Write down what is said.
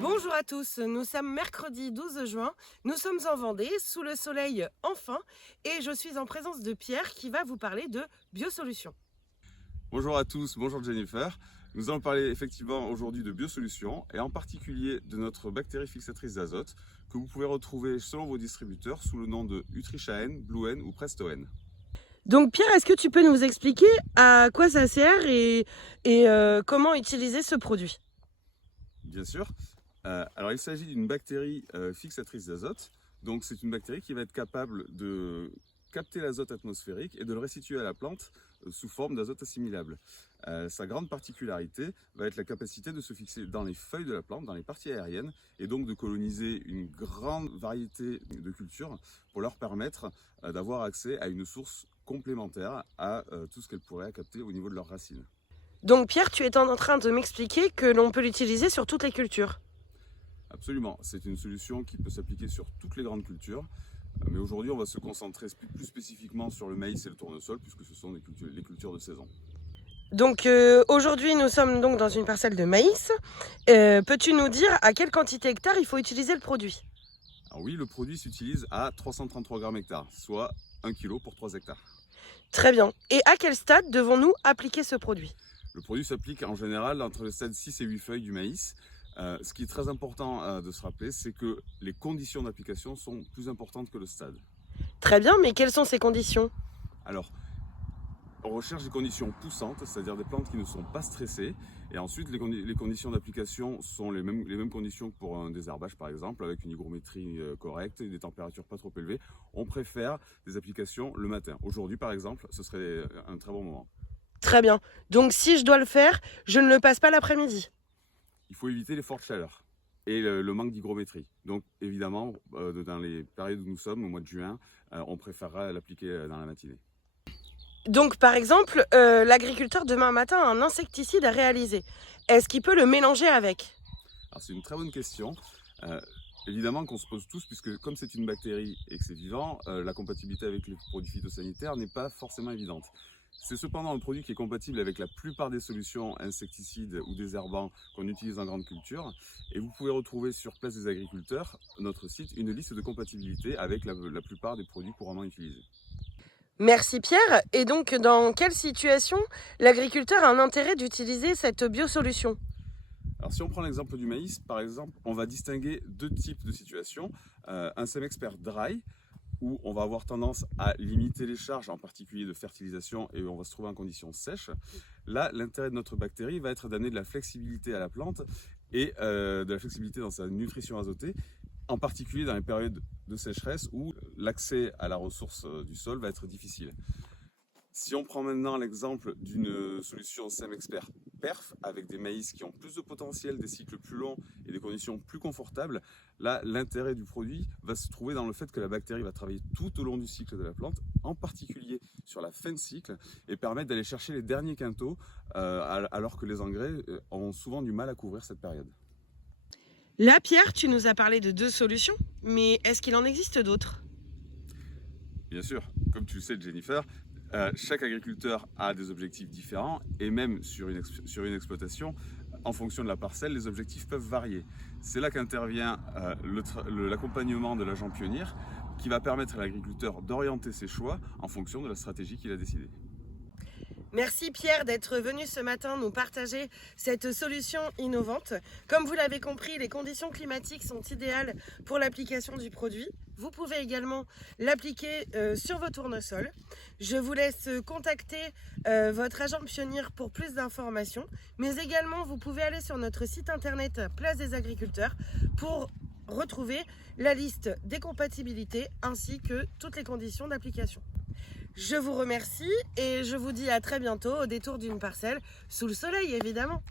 Bonjour à tous, nous sommes mercredi 12 juin, nous sommes en Vendée, sous le soleil enfin, et je suis en présence de Pierre qui va vous parler de biosolutions. Bonjour à tous, bonjour Jennifer. Nous allons parler effectivement aujourd'hui de biosolutions et en particulier de notre bactérie fixatrice d'azote que vous pouvez retrouver selon vos distributeurs sous le nom de Utrisha-N, Blue-N ou Presto-N. Donc Pierre, est-ce que tu peux nous expliquer à quoi ça sert et comment utiliser ce produit? Bien sûr. Alors il s'agit d'une bactérie fixatrice d'azote. Donc c'est une bactérie qui va être capable de capter l'azote atmosphérique et de le restituer à la plante sous forme d'azote assimilable. Sa grande particularité va être la capacité de se fixer dans les feuilles de la plante, dans les parties aériennes, et donc de coloniser une grande variété de cultures pour leur permettre d'avoir accès à une source complémentaire à tout ce qu'elle pourrait capter au niveau de leurs racines. Donc Pierre, tu es en train de m'expliquer que l'on peut l'utiliser sur toutes les cultures. Absolument, c'est une solution qui peut s'appliquer sur toutes les grandes cultures, mais aujourd'hui on va se concentrer plus spécifiquement sur le maïs et le tournesol puisque ce sont les cultures de saison. Donc aujourd'hui nous sommes donc dans une parcelle de maïs. Peux-tu nous dire à quelle quantité hectare il faut utiliser le produit? Alors oui, le produit s'utilise à 333 grammes hectare, soit 1 kg pour 3 hectares. Très bien. Et à quel stade devons-nous appliquer ce produit? Le produit s'applique en général entre le stade 6 et 8 feuilles du maïs. Ce qui est très important de se rappeler, c'est que les conditions d'application sont plus importantes que le stade. Très bien, mais quelles sont ces conditions? Alors, on recherche des conditions poussantes, c'est-à-dire des plantes qui ne sont pas stressées. Et ensuite, les conditions d'application sont les mêmes conditions que pour un désherbage, par exemple, avec une hygrométrie correcte et des températures pas trop élevées. On préfère des applications le matin. Aujourd'hui, par exemple, ce serait un très bon moment. Très bien. Donc si je dois le faire, je ne le passe pas l'après-midi. Il faut éviter les fortes chaleurs et le manque d'hygrométrie. Donc évidemment, dans les périodes où nous sommes, au mois de juin, on préférera l'appliquer dans la matinée. Donc par exemple, l'agriculteur demain matin a un insecticide à réaliser. Est-ce qu'il peut le mélanger avec? Alors c'est une très bonne question. Évidemment qu'on se pose tous, puisque comme c'est une bactérie et que c'est vivant, la compatibilité avec les produits phytosanitaires n'est pas forcément évidente. C'est cependant un produit qui est compatible avec la plupart des solutions insecticides ou désherbants qu'on utilise en grande culture. Et vous pouvez retrouver sur Place des Agriculteurs, notre site, une liste de compatibilité avec la plupart des produits couramment utilisés. Merci Pierre. Et donc dans quelle situation l'agriculteur a un intérêt d'utiliser cette biosolution? Alors si on prend l'exemple du maïs, par exemple, on va distinguer deux types de situations. Un Semexpert Dry, où on va avoir tendance à limiter les charges, en particulier de fertilisation, et on va se trouver en conditions sèches. Là, l'intérêt de notre bactérie va être d'amener de la flexibilité à la plante et de la flexibilité dans sa nutrition azotée, en particulier dans les périodes de sécheresse où l'accès à la ressource du sol va être difficile. Si on prend maintenant l'exemple d'une solution Semexpert Perf avec des maïs qui ont plus de potentiel, des cycles plus longs et des conditions plus confortables, là l'intérêt du produit va se trouver dans le fait que la bactérie va travailler tout au long du cycle de la plante, en particulier sur la fin de cycle, et permettre d'aller chercher les derniers quintaux alors que les engrais ont souvent du mal à couvrir cette période. Là Pierre, tu nous as parlé de deux solutions, mais est-ce qu'il en existe d'autres? Bien sûr, comme tu le sais Jennifer, chaque agriculteur a des objectifs différents et même sur une exploitation, en fonction de la parcelle, les objectifs peuvent varier. C'est là qu'intervient l'accompagnement de l'agent pionnier qui va permettre à l'agriculteur d'orienter ses choix en fonction de la stratégie qu'il a décidée. Merci Pierre d'être venu ce matin nous partager cette solution innovante. Comme vous l'avez compris, les conditions climatiques sont idéales pour l'application du produit. Vous pouvez également l'appliquer sur vos tournesols. Je vous laisse contacter votre agent pionnier pour plus d'informations. Mais également, vous pouvez aller sur notre site internet Place des Agriculteurs pour retrouver la liste des compatibilités ainsi que toutes les conditions d'application. Je vous remercie et je vous dis à très bientôt au détour d'une parcelle, sous le soleil évidemment.